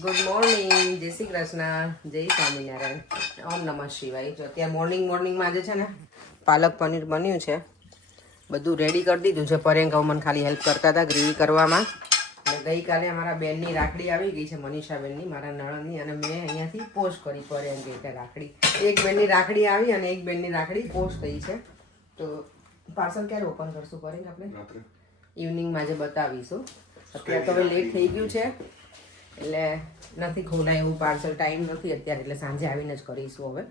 Good morning જય શ્રી કૃષ્ણ જય સ્વામિનારાયણ. ઓમ નમઃ શિવાય. જો અત્યારે મોર્નિંગ મોર્નિંગમાં આજે છે ને પાલક પનીર બન્યું છે. બધું રેડી કરી દીધું છે. પરેંગ મને ખાલી હેલ્પ કરતા હતા ગ્રેવી કરવામાં. અને ગઈકાલે અમારા બેનની રાખડી આવી ગઈ છે મનીષાબેનની મારા નણંદની અને મેં અહીંયાથી પોસ્ટ કરી પરેંગ કે રાખડી. એક બેનની રાખડી આવી અને એક બેનની રાખડી પોસ્ટ થઈ છે. તો પાર્સલ ક્યારે ઓપન કરશું પરેંગ આપણે? ઇવનિંગમાં જે બતાવીશું. અત્યારે તો હવે લેટ થઈ ગયું છે. એટલે નથી ખોલાય એવું પાર્સલ ટાઈમ નથી અત્યારે, એટલે સાંજે આવીને જ કરીશું હવે.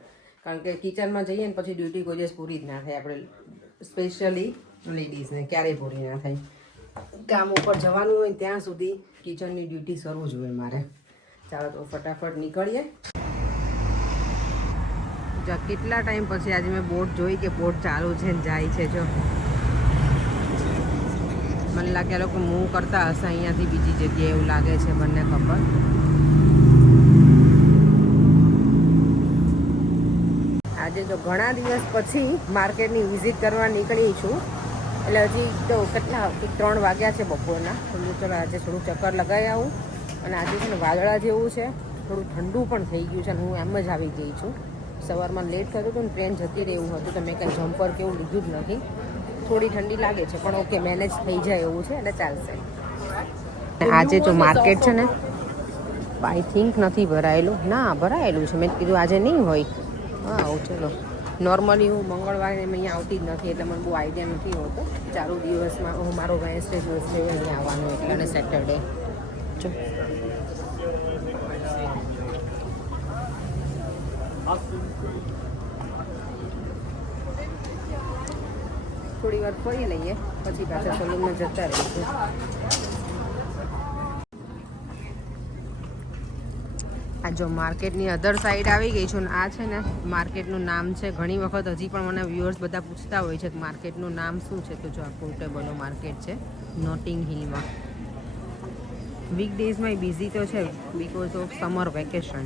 કારણ કે કિચનમાં જઈએ ને પછી ડ્યુટી કોઈ દિવસ પૂરી જ ના થાય. આપણે સ્પેશિયલી લેડીઝને ક્યારેય પૂરી ના થાય. કામ ઉપર જવાનું હોય ત્યાં સુધી કિચનની ડ્યુટી કરવું જોઈએ મારે. ચાલો તો ફટાફટ નીકળીએ. કેટલા ટાઈમ પછી આજે મેં બોટ જોઈ કે બોટ ચાલુ છે ને જાય છે, જો. મને લાગે લોકો મૂવ કરતા હશે અહીંયાથી બીજી જગ્યાએ એવું લાગે છે બંને ખબર આજે તો ઘણા દિવસ પછી માર્કેટની વિઝિટ કરવા નીકળી છું. એટલે હજી તો કેટલા, ત્રણ વાગ્યા છે બપોરના. થોડું ચલો આજે થોડું ચક્કર લગાવી આવું. અને આજે છે ને વાદળા જેવું છે. થોડું ઠંડુ પણ થઈ ગયું છે અને હું એમ જ આવી ગઈ છું. સવારમાં લેટ થતું હતું ને ટ્રેન જતી રહેવું હતું તો મેં કંઈ જમ્પર કેવું લીધું જ નથી. થોડી ઠંડી લાગે છે, પણ ઓકે મેનેજ થઈ જાય એવું છે એટલે ચાલશે. આજે જો માર્કેટ છે ને આઈ થિંક નથી ભરાયેલું. ના, ભરાયેલું છે. મેં કીધું આજે નહીં હોય. હા ચલો. નોર્મલી હું મંગળવારે અહીંયા આવતી જ નથી, એટલે મને બહુ આઈડિયા નથી હોતો. ચાલુ દિવસમાં હું મારો વેન્સડે ટ્યુઝડે અહીંયા આવવાનું એટલે અને સેટરડે જો. થોડી વાર ફરી લઈએ, પછી પાછા સલૂનમાં જતા રહીશું. આ જો માર્કેટની અધર સાઈડ આવી ગઈ છું ને આ છે ને માર્કેટનું નામ છે. ઘણી વખત હજી પણ મને વ્યૂઅર્સ બધા પૂછતા હોય છે કે માર્કેટનું નામ શું છે? તો જો આ પોર્ટેબલો માર્કેટ છે નોટિંગ હિલમાં વીક ડેઝમાં બિઝી તો છે બિકોઝ ઓફ સમર વેકેશન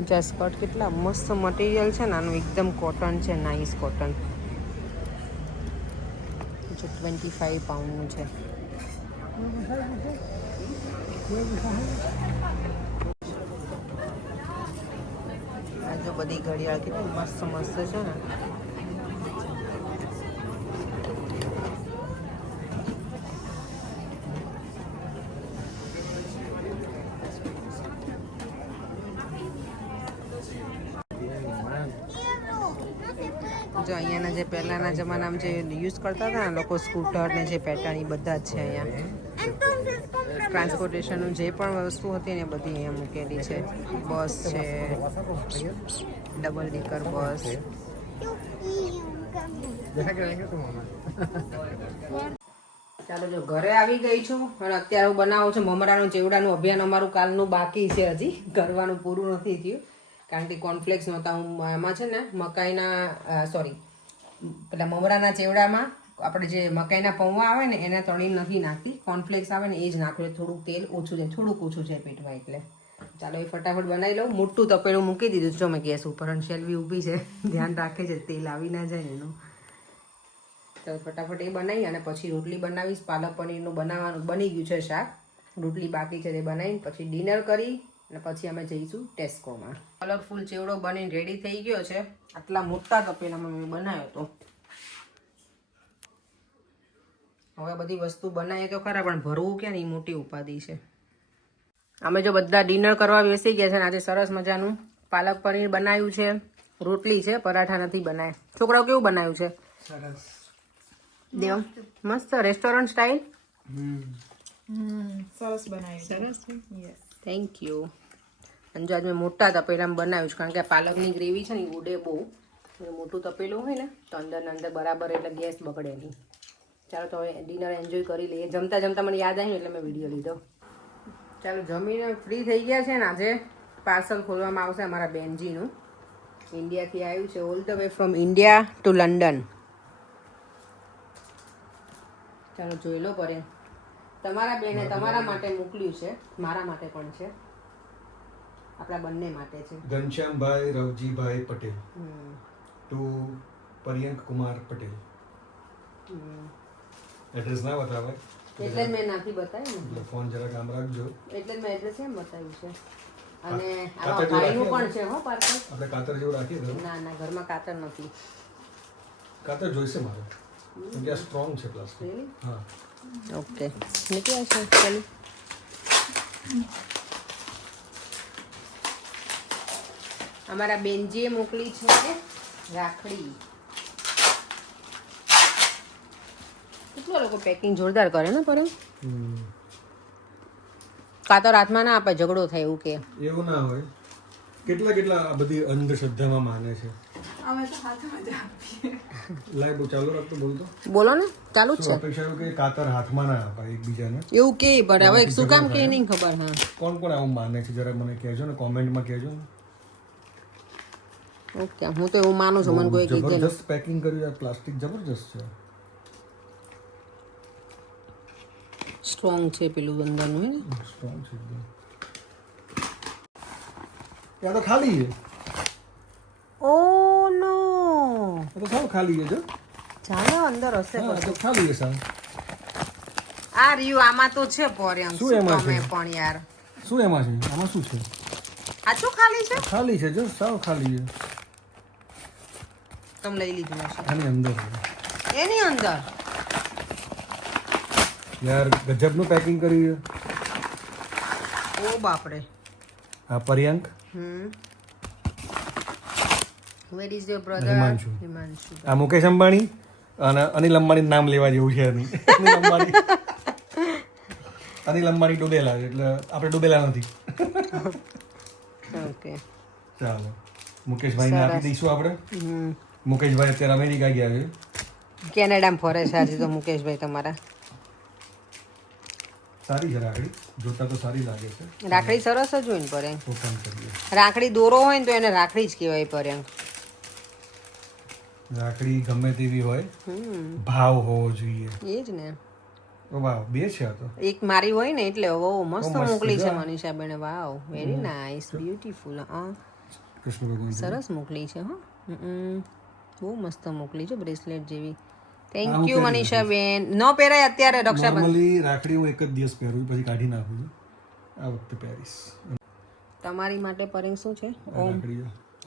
જે સ્કર્ટ કેટલા મસ્ત મટીરિયલ છે ને, આનું એકદમ કોટન છે નાઇસ કોટન જો ટ્વેન્ટી ફાઈવ પાઉન્ડનું છે. જો બધી ઘડિયાળ કેટલી મસ્ત મસ્ત છે ને. જો અહીંયાના જે પહેલાંના જમાનામાં જે યુઝ કરતા હતા લોકો સ્કૂટર ને જે પેટર્ન એ બધા જ છે અહીંયા. ટ્રાન્સપોર્ટેશનનું જે પણ વસ્તુ હતી ને બધી અહીંયા મૂકેલી છે. બસ છે, ડબલ ડેકર બસ. ચાલો જો ઘરે આવી ગઈ છું. અને અત્યારે હું બનાવું છું. મમરાનું ચેવડાનું અભિયાન અમારું કાલનું બાકી છે હજી. કરવાનું પૂરું નથી થયું. કારણ કે કોર્નફ્લેક્સ નહોતા હું એમાં છે ને મકાઈના સોરી પેલા મમરાના ચેવડામાં આપણે જે મકાઈના પૌવા આવે ને એના તળી નથી નાખતી કોર્નફ્લેક્સ આવે ને એ જ નાખ્યું થોડુંક તેલ ઓછું છે, થોડુંક ઓછું છે પેટમાં એટલે. ચાલો એ ફટાફટ બનાવી લઉં. મોટું તપેલું મૂકી દીધું. જો મેં ગેસ ઉપર અને શેલવી ઊભી છે. ધ્યાન રાખે છે, તેલ આવી ના જાય એનું. તો ફટાફટ એ બનાવી અને પછી રોટલી બનાવીશ. પાલક પનીરનું બનાવવાનું બની ગયું છે શાક. રોટલી બાકી છે તે બનાવીને પછી ડિનર કરી. અને પછી અમે જઈશું ટેસ્કોમાં. કલરફુલ ચેવડો બનીને રેડી થઈ ગયો છે. આટલા મોટા તપેલામાં મેં બનાવ્યો હતો હવે બધી વસ્તુ બનાવીએ તો ખરા પણ ભરવું ક્યાં નહીં મોટી ઉપાધિ છે. અમે જો બધા ડિનર કરવા બેસી ગયા છે ને આજે સરસ મજાનું પાલક પનીર બનાવ્યું છે. રોટલી છે પરાઠા નથી બનાવ્યા. છોકરાઓ કેવું બનાવ્યું છે? દેવ મસ્ત રેસ્ટોરન્ટ સ્ટાઇલ સરસ બનાવ્યું સરસ યસ થેન્ક યુ અને જો આજ મેં મોટા તપેલામાં બનાવ્યું છે, કારણ કે પાલકની ગ્રેવી છે ને, એ ઉડે બહુ. મોટું તપેલું હોય ને, તો અંદર અંદર બરાબર એટલે ગેસ બગડે નહીં. ચાલો તો હવે ડિનર એન્જોય કરી લઈએ. જમતા જમતા મને યાદ આવ્યું એટલે મેં વીડિયો લીધો. ચાલો, જમીને ફ્રી થઈ ગયા છે ને, આજે પાર્સલ ખોલવામાં આવશે અમારા બેનજીનું. ઇન્ડિયાથી આવ્યું છે, all the way from India to London. ચાલો, જોઈ લો પરે તમારા બેને તમારા માટે મોકલ્યું છે, મારા માટે પણ છે. આપણા બંને માટે છે. ઘનશ્યામભાઈ રવજીભાઈ પટેલ. ટુ પર્યંક કુમાર પટેલ. એડ્રેસ ના બતાવે. એટલે મેં નાથી બતાવ્યું એટલે ફોન જરાક કામ રાખજો. એટલે મેં એડ્રેસ એમ બતાવ્યું છે. અને આમાં ભાઈનું પણ છે હો પાર્સલ. આપણે કાતર જેવું રાખીએ ઘરમાં? ના ના ઘરમાં કાતર નથી. કાતર જોઈશે મારે. કેમ કે આ સ્ટ્રોંગ છે પ્લાસ્ટિક? હા. ઓકે નીકળ્યા છે ચાલો. અમારા બેનજીએ મોકલી છે રાખડી. કેટલા લોકો પેકિંગ જોરદાર કરે ને પર હમ. તો રાતમાં ના આપે ઝઘડો થાય એવું કે. એવું ના હોય. કેટલા કેટલા આ બધી અંધશ્રદ્ધામાં માને છે? અમે તો હાથમાં જ આપીએ. લાય ચાલુ રાખતો બોલતો બોલો ને ચાલુ જ છે. અપેક્ષા કે કાતર હાથમાં ના અપાય એકબીજાને? એવું કે પણ હવે શું કામ કે નહીં ખબર હા. કોણ કોણ આવું માને છે? જરા મને કહેજો ને કોમેન્ટમાં કહેજો ને. ઓકે હું તો એવું માનું છું મને કોઈ કીધે જબરજસ્ત પેકિંગ કર્યું છે પ્લાસ્ટિક જબરજસ્ત છે. સ્ટ્રોંગ છે પેલું અંદરનું હે ને? સ્ટ્રોંગ છે ત્યાં તો ખાલી છે. ઓ નો. તો સાવ ખાલી છે જો. ચાલો અંદર હશે હા તો. ખાલી છે સાવ. આ રહ્યું આમાં તો છે પોર્યંગ શું એમાં છે? પણ યાર. શું એમાં છે? આમાં શું છે? આ શું ખાલી છે? ખાલી છે જો સાવ ખાલી છે. તમે લઈ લીધું હશે. આની અંદર. એની અંદર? યાર ગજબનું પેકિંગ કર્યું છે. ઓ બાપરે. આ Paryank? Hmm. Where is your brother Himanshu. Himanshu. આ મુકેશ અંબાણી અને અનિલ અંબાણી નામ લેવા જેવું છે એની. અનિલ અંબાણી. અનિલ અંબાણી ડૂબેલા એટલે આપણે ડૂબેલા નથી. ઓકે ચાલો. મુકેશભાઈને આપી દઈશું આપણે. હમ. મુકેશભાઈ અત્યારે અમેરિકા ગયા છે. કેનેડામાં ફરે છે આજે તો મુકેશભાઈ તમારા. સારી છે રાખડી. જોતા તો સારી લાગે છે. રાખડી સરસ જ હોય ને પર્યંક રાખડી દોરો હોય ને તો એને રાખડી જ કહેવાય પર્યંક રાખડી ગમે તેવી હોય. ભાવ હોવો જોઈએ. એ જ ને. વાવ બે છે તો. એક મારી હોય ને એટલે ઓ મસ્ત મોકલી છે. મનીષા બેને. વાવ વેરી નાઇસ બ્યુટીફુલ હા. કૃષ્ણ ભગવાન સરસ મોકલી છે હો. હમ. બહુ મસ્ત મોકલી છે બ્રેસલેટ જેવી. થેન્ક યુ મનીષા બેન ન પહેરાય અત્યારે રક્ષાબંધન. નોર્મલી રાખડી હું એક જ દિવસ પહેરું પછી કાઢી નાખું છું. આ વખતે પહેરીશ. તમારી માટે પરિંગ શું છે? ઓમ.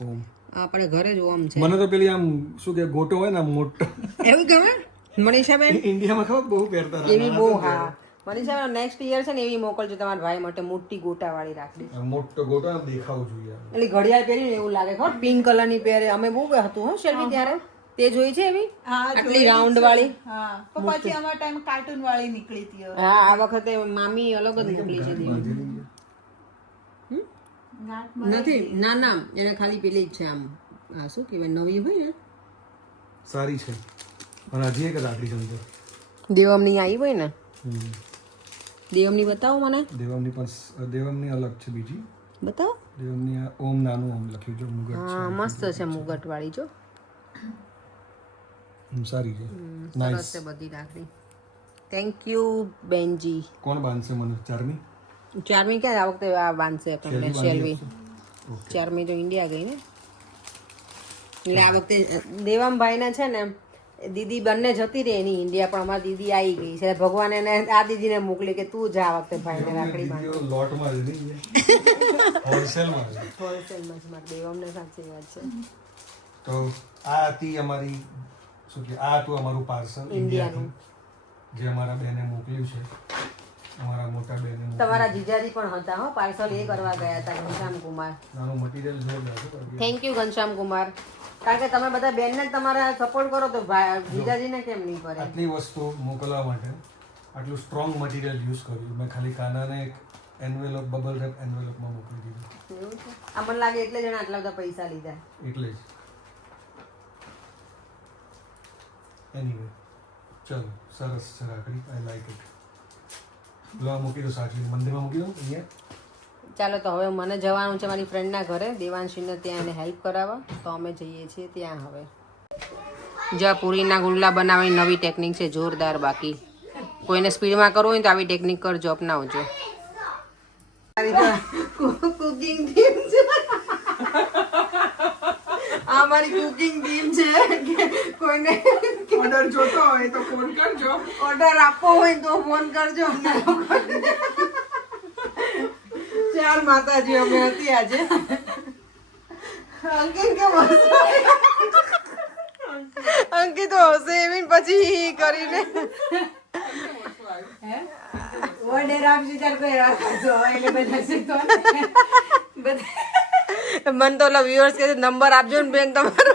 ઓમ. આપણે ઘરે જ ઓમ છે. મને તો પેલી આમ શું કે ગોટો હોય ને મોટો. એવું ગમે? મનીષા બેન ઇન્ડિયામાં ખબર બહુ પહેરતા. એવી બહુ હા. મનીષા નેક્સ્ટ યર છે ને એવી મોકલજો તમારા ભાઈ માટે મોટી ગોટાવાળી રાખડી. આમ મોટો ગોટો દેખાવું જોઈએ એટલે ઘડિયાળ પહેરીને એવું લાગે ખબર પિંક કલરની પહેરે. અમે બહુ હતું હો શેલ્વી ત્યારે. તે જોઈ છે એવી? આટલી રાઉન્ડ વાળી? હા. પછી અમાર ટાઈમ કાર્ટૂન વાળી નીકળી હતી હા આ વખતે મામી અલગ જ મોકલી છે નથી ના ના એને ખાલી પેલી જ છે આમ. આ શું કહેવાય નવી હોય ને? સારી છે. પણ હજી એક રાખડી છે દેવમની આવી હોય ને? હમ. દેવમની બતાવો મને. દેવમની પણ દેવમની અલગ છે બીજી. બતાવો. દેવમની ઓમ નાનું ઓમ લખ્યું છે મુગટ છે હા મસ્ત છે મુગટ વાળી જો. સારી છે. સરસ છે બધી રાખડી. થેન્ક યુ બેનજી કોણ બાંધશે મને? ચારમી? ચારમી ક્યાં? આ વખતે આ બાંધશે આપણને શેલ્વી શેલ્વી ચારમી તો ઇન્ડિયા ગઈ ને. એટલે આ વખતે દેવામભાઈને છે ને દીદી બંને જતી રહી એની ઇન્ડિયા પણ અમારી દીદી આવી ગઈ છે. ભગવાન એને આ દીદીને મોકલી કે તું જા વખતે ભાઈને રાખડી બાંધ લોટમાં જ નહીં હોલસેલમાં હોલસેલમાં જ મારે દેવમને સાચી વાત છે. તો આ હતી અમારી શું કે આ હતું અમારું પાર્સલ ઇન્ડિયાનું જે અમારા બેને મોકલ્યું છે. અમારા મોટા બેન તમારા જીજાજી પણ હતા હો. પાર્સલ એ કરવા ગયા હતા ઘનશ્યામ કુમાર. નાનું મટીરિયલ જોરદાર છે. Thank you Ghanshyam Kumar. કારણ કે તમે બધા બેનને જ તમારા સપોર્ટ કરો તો જીજાજીને કેમ નહીં કરે? આટલી વસ્તુ મોકલવા માટે આટલું સ્ટ્રોંગ મટીરિયલ યુઝ કર્યું. મેં ખાલી કાનાને એક એન્વેલોપ બબલ રેપ એન્વેલોપમાં મોકલી દીધું. એવું આ મને લાગે એટલે જણા આટલા બધા પૈસા લીધા. એટલે જ. એનીવે ચલો સરસ સરાકડી આઈ લાઈક ઇટ લો મૂકી દો સાચી મંદિરમાં મૂકી દો અહીંયા. ચાલો તો હવે મને જવાનું છે મારી ફ્રેન્ડના ઘરે. દેવાંશીને ત્યાં એને હેલ્પ કરાવવા. તો અમે જઈએ છીએ ત્યાં હવે. જ્યાં પૂરીના ગુલ્લા બનાવવાની નવી ટેકનિક છે જોરદાર બાકી. કોઈને સ્પીડમાં કરવું હોય તો આવી ટેકનિક કરજો અપનાવજો. કુકિંગ છે. આ મારી કુકિંગ ટીમ છે. ફોન કરજો. ઓર્ડર આપવો હોય તો ફોન કરજો. અમને ચાર માતાજી અમે હતી આજે. અંકિત કે? અંકિત હશે એવી પછી કરીને. ઓર્ડર આપજો ત્યારે કોઈ રાખજો એટલે બધા શીખો મને તો ઓલા વ્યુઅર્સ કે નંબર આપજો ને બેન તમારો.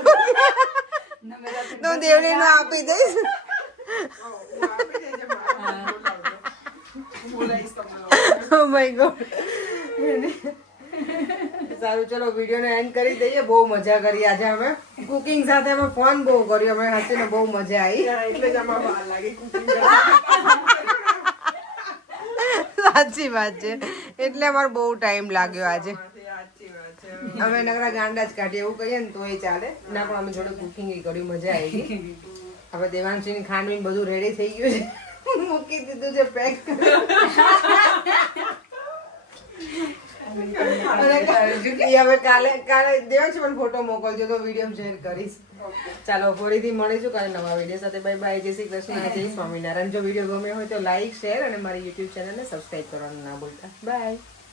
તો દેવડી નો આપી દઈશ Oh my God. સારું ચલો વિડીયોને એન્ડ કરી દઈએ. બહુ મજા કરી આજે અમે. કુકિંગ સાથે અમે ફોન બહુ કર્યો. અમે હસીને બહુ મજા આવી. એટલે જ આમાં વાર લાગે સાચી વાત છે. એટલે અમારે બહુ ટાઈમ લાગ્યો આજે. અમે નકરા ગાંડા જ કાઢીએ એવું કહીએ ને તો એ ચાલે. ના પણ અમે જોડે કુકિંગ કર્યું મજા આવી. ગઈ હવે દેવાંશી ની ખાંડવી બધું રેડી થઈ ગયું છે. મૂકી દીધું છે પેક હવે કાલે કાલે દેવાંશ પણ ફોટો મોકલજો તો વીડિયો શેર કરીશ. ચાલો ફરીથી મળીશું કાલે નવા વીડિયો સાથે. બાય બાય જય શ્રી કૃષ્ણ જય સ્વામિનારાયણ. જો વીડિયો ગમ્યો હોય તો લાઈક શેર અને મારી યુટ્યુબ ચેનલને સબસ્ક્રાઈબ કરવાનું ના ભૂલતા. બાય